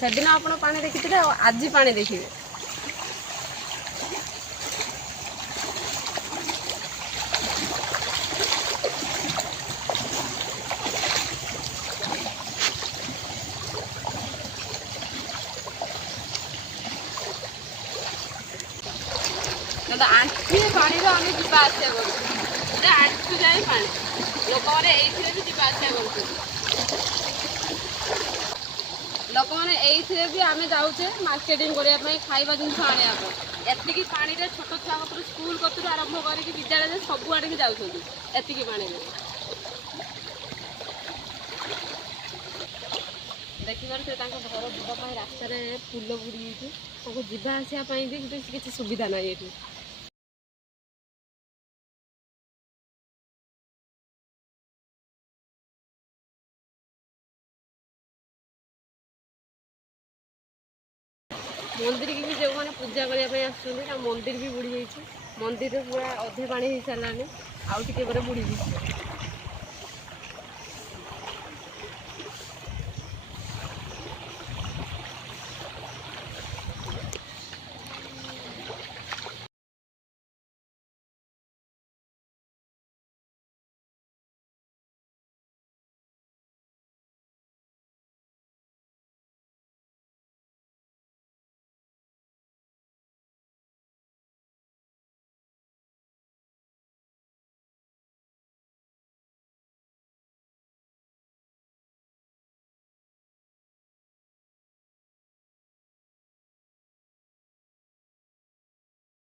ସେଦିନ ଆପଣ ପାଣି ଦେଖିଥିଲେ ଆଉ ଆଜି ପାଣି ଦେଖିବେ। ଆଣ୍ଠିଏ ପାଣିରେ ଆମେ ଯିବା ଆସିବା କରୁଛୁ, ଆଣ୍ଠୁ ଯାଏ ପାଣି। ଲୋକମାନେ ଏଇଥିରେ ବି ଯିବା ଆସିବା କରୁଛନ୍ତି। ଲୋକମାନେ ଏଇଥିରେ ବି ଆମେ ଯାଉଛେ ମାର୍କେଟିଂ କରିବା ପାଇଁ, ଖାଇବା ଜିନିଷ ଆଣିବା ପାଇଁ। ଏତିକି ପାଣିରେ ଛୋଟ ଛୁଆ କତରୁ ସ୍କୁଲ କତରୁ ଆରମ୍ଭ କରିକି ବିଦ୍ୟାଳୟରେ ସବୁଆଡ଼ିକି ଯାଉଛନ୍ତି ଏତିକି ପାଣିରେ। ଦେଖିପାରୁଥିବେ ତାଙ୍କ ଘର ଯିବା ପାଇଁ ରାସ୍ତାରେ ଫୁଲ ବୁଡ଼ି ଯାଇଛି। ତାଙ୍କୁ ଯିବା ଆସିବା ପାଇଁ ବି କିଛି ସୁବିଧା ନାହିଁ ଏଠି। ମନ୍ଦିରକି ବି ଯେଉଁମାନେ ପୂଜା କରିବା ପାଇଁ ଆସୁଛନ୍ତି ତାଙ୍କ ମନ୍ଦିର ବି ବୁଡ଼ି ଯାଇଛି। ମନ୍ଦିରରେ ପୁରା ଅଧେ ପାଣି ହେଇସାରିଲାଣି, ଆଉ ଟିକେ ପରେ ବୁଡ଼ିଯିବ।